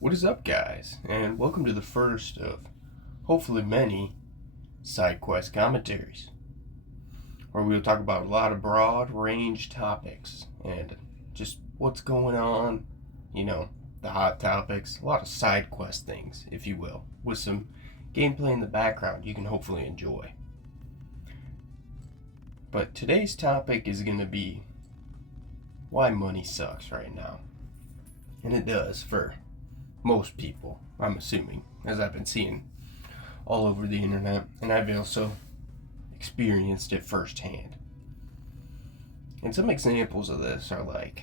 What is up, guys? And welcome to the first of hopefully many side quest commentaries, where we'll talk about a lot of broad range topics and just what's going on, the hot topics, a lot of side quest things, if you will, with some gameplay in the background you can hopefully enjoy. But today's topic is going to be why money sucks right now. And it does for most people, I'm assuming, as I've been seeing all over the internet, and I've also experienced it firsthand. And some examples of this are like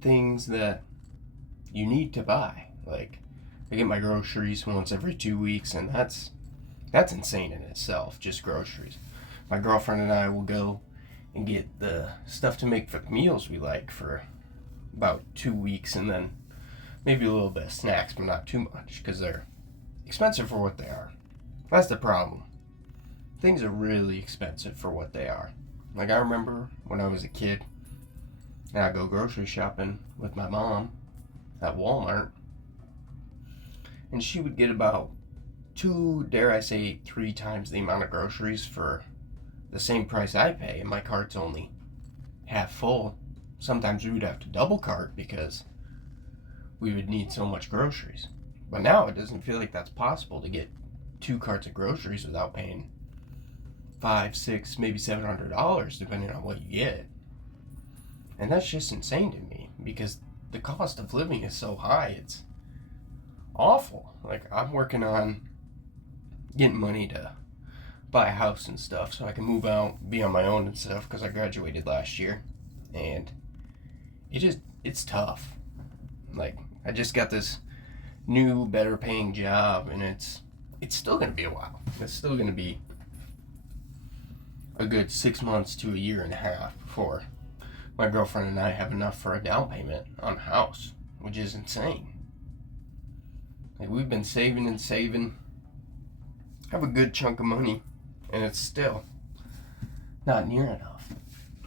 things that you need to buy. Like, I get my groceries once every 2 weeks, and that's insane in itself, just groceries. My girlfriend and I will go and get the stuff to make for the meals we like for about 2 weeks, and then maybe a little bit of snacks, but not too much, because they're expensive for what they are. That's the problem. Things are really expensive for what they are. Like, I remember when I was a kid, and I'd go grocery shopping with my mom at Walmart, and she would get about 2, dare I say, 3 times the amount of groceries for the same price I pay, and my cart's only half full. Sometimes we would have to double cart because we would need so much groceries. But now it doesn't feel like that's possible to get 2 carts of groceries without paying $500, $600, maybe $700 depending on what you get. And that's just insane to me because the cost of living is so high. It's awful. Like, I'm working on getting money to buy a house and stuff so I can move out, be on my own and stuff, because I graduated last year, and it's tough. Like, I just got this new, better paying job, and it's still gonna be a while. It's still gonna be a good 6 months to a year and a half before my girlfriend and I have enough for a down payment on a house, which is insane. Like, we've been saving and saving, have a good chunk of money, and it's still not near enough.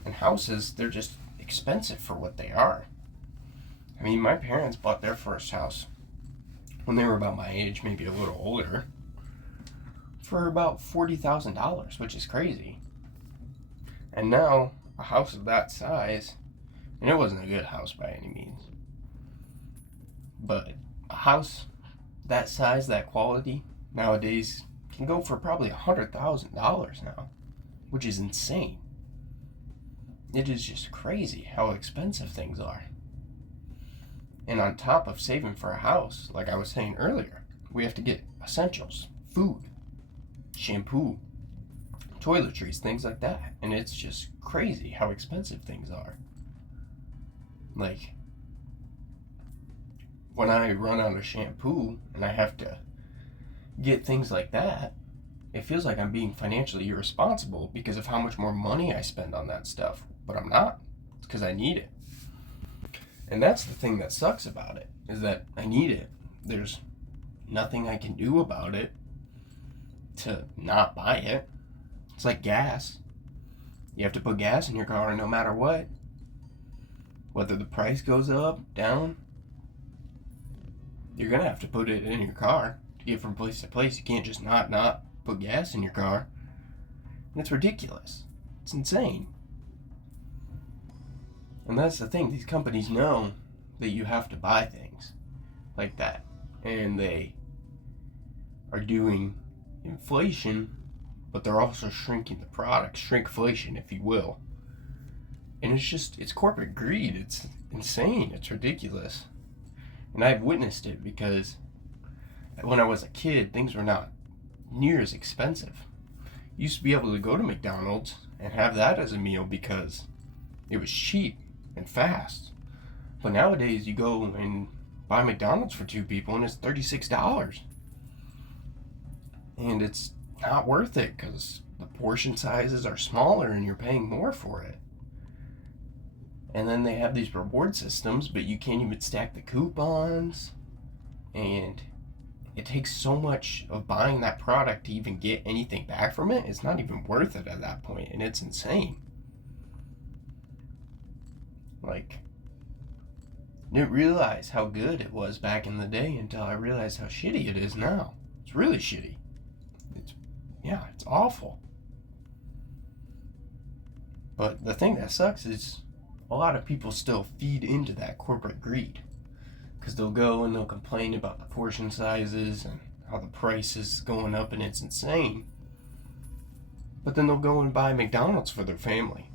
And houses, they're just expensive for what they are. I mean, my parents bought their first house when they were about my age, maybe a little older, for about $40,000, which is crazy. And now, a house of that size, and it wasn't a good house by any means, but a house that size, that quality, nowadays can go for probably $100,000 now, which is insane. It is just crazy how expensive things are. And on top of saving for a house, like I was saying earlier, we have to get essentials, food, shampoo, toiletries, things like that. And it's just crazy how expensive things are. Like, when I run out of shampoo and I have to get things like that, it feels like I'm being financially irresponsible because of how much more money I spend on that stuff. But I'm not. It's because I need it. And that's the thing that sucks about it, is that I need it. There's nothing I can do about it to not buy it. It's like gas. You have to put gas in your car no matter what. Whether the price goes up, down, you're going to have to put it in your car to get from place to place. You can't just not put gas in your car. And it's ridiculous. It's insane. And that's the thing, these companies know that you have to buy things like that. And they are doing inflation, but they're also shrinking the product, shrinkflation, if you will. And it's corporate greed. It's insane. It's ridiculous. And I've witnessed it because when I was a kid, things were not near as expensive. You used to be able to go to McDonald's and have that as a meal because it was cheap and fast. But nowadays you go and buy McDonald's for 2 people and it's $36. And it's not worth it because the portion sizes are smaller and you're paying more for it. And then they have these reward systems, but you can't even stack the coupons. And it takes so much of buying that product to even get anything back from it. It's not even worth it at that point, and it's insane. Like, Didn't realize how good it was back in the day until I realized how shitty it is now. It's really shitty. It's awful. But the thing that sucks is a lot of people still feed into that corporate greed. Because they'll go and they'll complain about the portion sizes and how the price is going up and it's insane. But then they'll go and buy McDonald's for their family.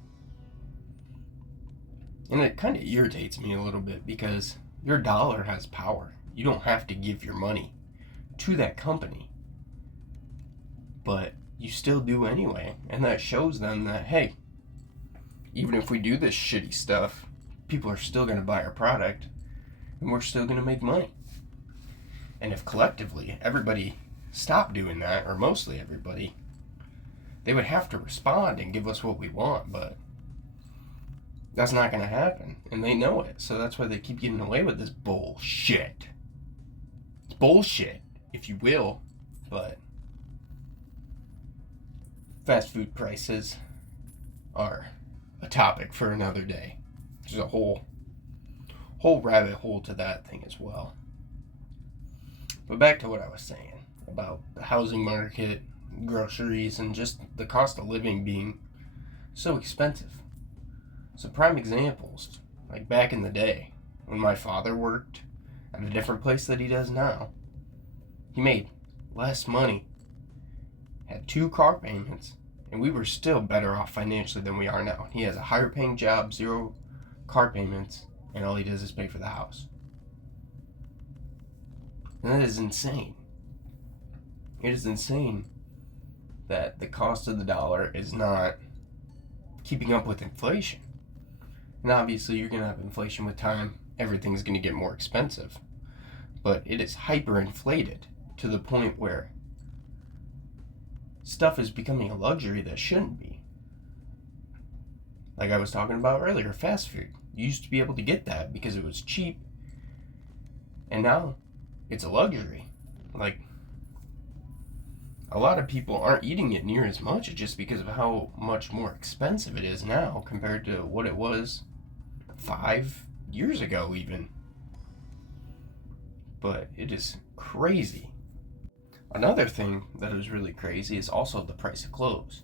And it kind of irritates me a little bit because your dollar has power. You don't have to give your money to that company. But you still do anyway. And that shows them that, hey, even if we do this shitty stuff, people are still going to buy our product and we're still going to make money. And if collectively everybody stopped doing that, or mostly everybody, they would have to respond and give us what we want, but that's not going to happen. And they know it. So that's why they keep getting away with this bullshit. It's bullshit, if you will, but fast food prices are a topic for another day. There's a whole rabbit hole to that thing as well. But back to what I was saying about the housing market, groceries, and just the cost of living being so expensive. So prime examples, like back in the day when my father worked at a different place that he does now, he made less money, had 2 car payments, and we were still better off financially than we are now. He has a higher paying job, 0 car payments, and all he does is pay for the house. And that is insane. It is insane that the cost of the dollar is not keeping up with inflation. And obviously you're going to have inflation with time. Everything's going to get more expensive. But it is hyperinflated to the point where stuff is becoming a luxury that shouldn't be. Like I was talking about earlier, fast food. You used to be able to get that because it was cheap. And now it's a luxury. Like, a lot of people aren't eating it near as much just because of how much more expensive it is now compared to what it was 5 years ago even. But it is crazy. Another thing that is really crazy is also the price of clothes.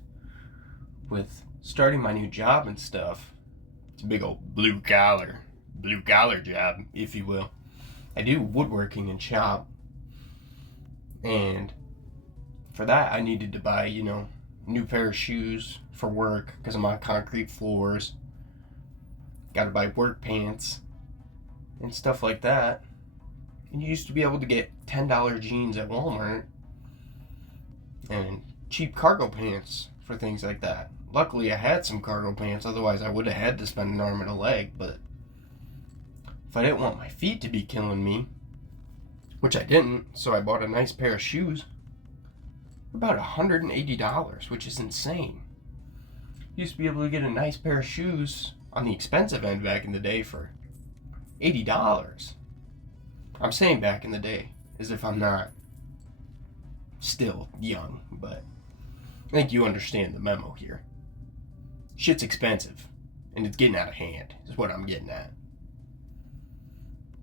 With starting my new job and stuff, it's a big old blue collar job, if you will. I do woodworking and shop, and for that I needed to buy, new pair of shoes for work because I'm on concrete floors. Got to buy work pants and stuff like that. And you used to be able to get $10 jeans at Walmart and cheap cargo pants for things like that. Luckily I had some cargo pants, otherwise I would have had to spend an arm and a leg. But if I didn't want my feet to be killing me, which I didn't, so I bought a nice pair of shoes for about $180, which is insane. You used to be able to get a nice pair of shoes on the expensive end back in the day for $80. I'm saying back in the day as if I'm not still young, but I think you understand the memo here. Shit's expensive, and it's getting out of hand, is what I'm getting at.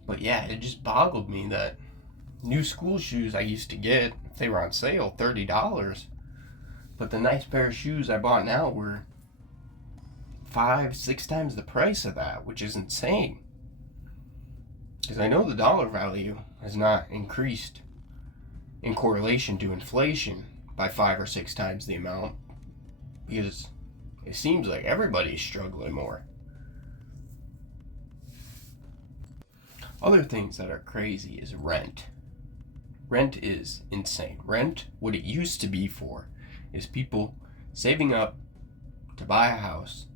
But yeah, it just boggled me that new school shoes I used to get, if they were on sale, $30. But the nice pair of shoes I bought now were 5-6 times the price of that, which is insane. Because I know the dollar value has not increased in correlation to inflation by 5 or 6 times the amount, because it seems like everybody's struggling more. Other things that are crazy is rent. Rent is insane. Rent, what it used to be for, is people saving up to buy a house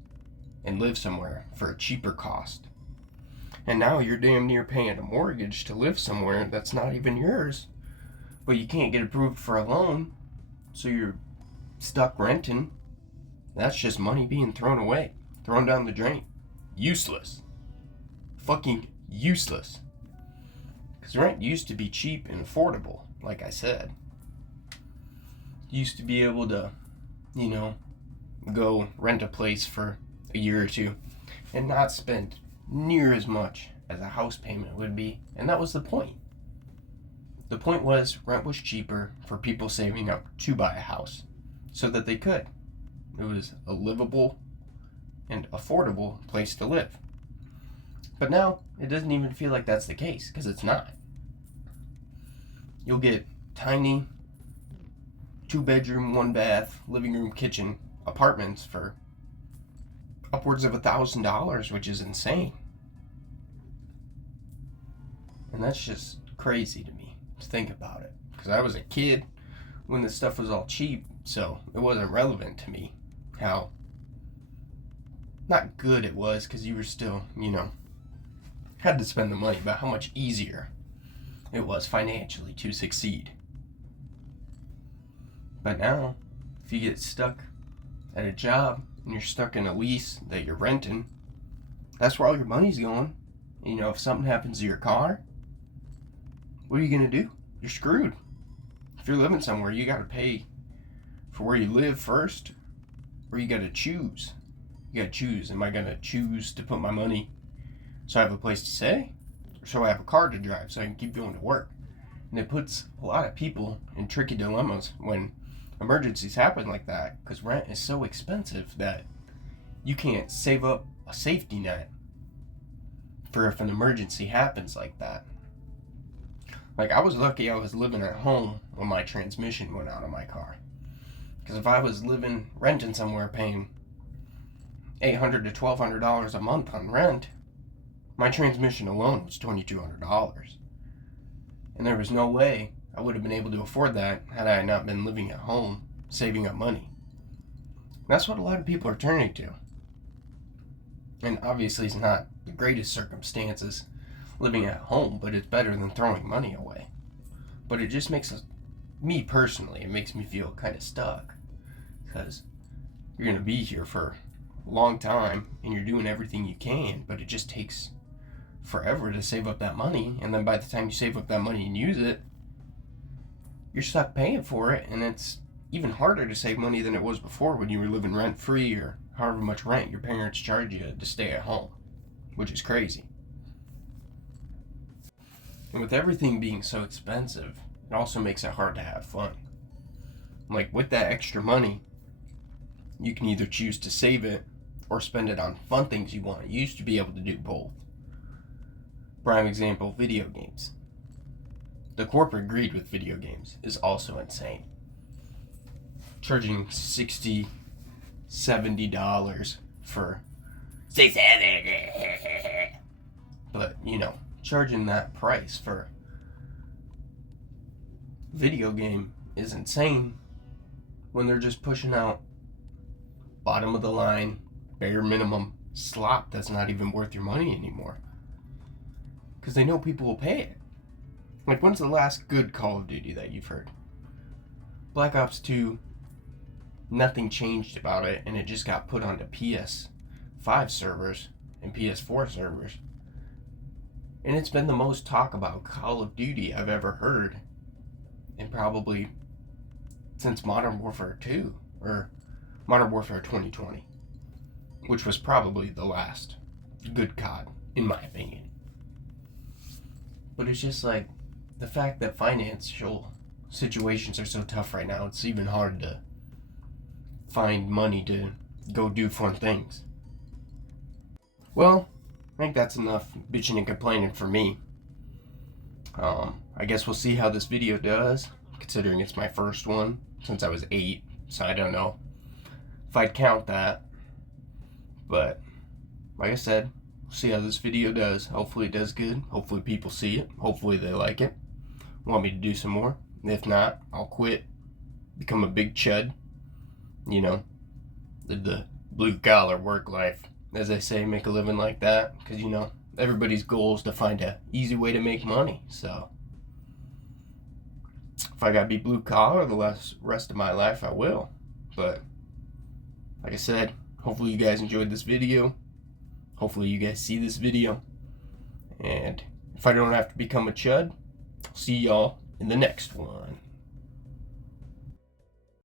and live somewhere for a cheaper cost. And now you're damn near paying a mortgage to live somewhere that's not even yours, but you can't get approved for a loan, so you're stuck renting. That's just money being thrown away, thrown down the drain. Useless. Fucking useless. Because rent used to be cheap and affordable, like I said. You used to be able to, go rent a place for a year or two and not spend near as much as a house payment would be, and that was the point. The point was rent was cheaper for people saving up to buy a house so that they could. It was a livable and affordable place to live. But now it doesn't even feel like that's the case, because it's not. You'll get tiny 2-bedroom, 1-bath, living room, kitchen apartments for upwards of $1,000, which is insane. And that's just crazy to me to think about it, because I was a kid when this stuff was all cheap, so it wasn't relevant to me how not good it was, because you were still, had to spend the money, but how much easier it was financially to succeed. But now, if you get stuck at a job and you're stuck in a lease that you're renting, that's where all your money's going. If something happens to your car, what are you going to do? You're screwed. If you're living somewhere, you got to pay for where you live first, or you got to choose. You got to choose. Am I going to choose to put my money so I have a place to stay, or so I have a car to drive so I can keep going to work? And it puts a lot of people in tricky dilemmas when emergencies happen like that, because rent is so expensive that you can't save up a safety net for if an emergency happens like that. Like, I was lucky I was living at home when my transmission went out of my car. Because if I was renting somewhere paying $800 to $1,200 a month on rent, my transmission alone was $2,200. And there was no way I would have been able to afford that had I not been living at home, saving up money. And that's what a lot of people are turning to. And obviously it's not the greatest circumstances living at home, but it's better than throwing money away. But it just makes me personally, it makes me feel kind of stuck, because you're going to be here for a long time and you're doing everything you can, but it just takes forever to save up that money, and then by the time you save up that money and use it, you're stuck paying for it, and it's even harder to save money than it was before when you were living rent-free or however much rent your parents charge you to stay at home, which is crazy. And with everything being so expensive, it also makes it hard to have fun. Like, with that extra money, you can either choose to save it or spend it on fun things you want. You used to be able to do both. Prime example, video games. The corporate greed with video games is also insane. Charging $60, $70 for $6. But, charging that price for video game is insane when they're just pushing out bottom of the line, bare minimum slop that's not even worth your money anymore. Because they know people will pay it. Like, when's the last good Call of Duty that you've heard? Black Ops 2, nothing changed about it, and it just got put onto PS5 servers and PS4 servers. And it's been the most talk about Call of Duty I've ever heard, and probably since Modern Warfare 2, or Modern Warfare 2020, which was probably the last good COD, in my opinion. But it's just like, the fact that financial situations are so tough right now, it's even hard to find money to go do fun things. Well, I think that's enough bitching and complaining for me. I guess we'll see how this video does, considering it's my first one since I was 8, so I don't know if I'd count that. But, like I said, we'll see how this video does. Hopefully it does good. Hopefully people see it. Hopefully they like it. Want me to do some more. If not, I'll quit. Become a big chud. Live the blue collar work life. As they say, make a living like that. Because, everybody's goal is to find an easy way to make money. So, if I gotta be blue collar the rest of my life, I will. But, like I said, hopefully you guys enjoyed this video. Hopefully you guys see this video. And if I don't have to become a chud, I'll see y'all in the next one.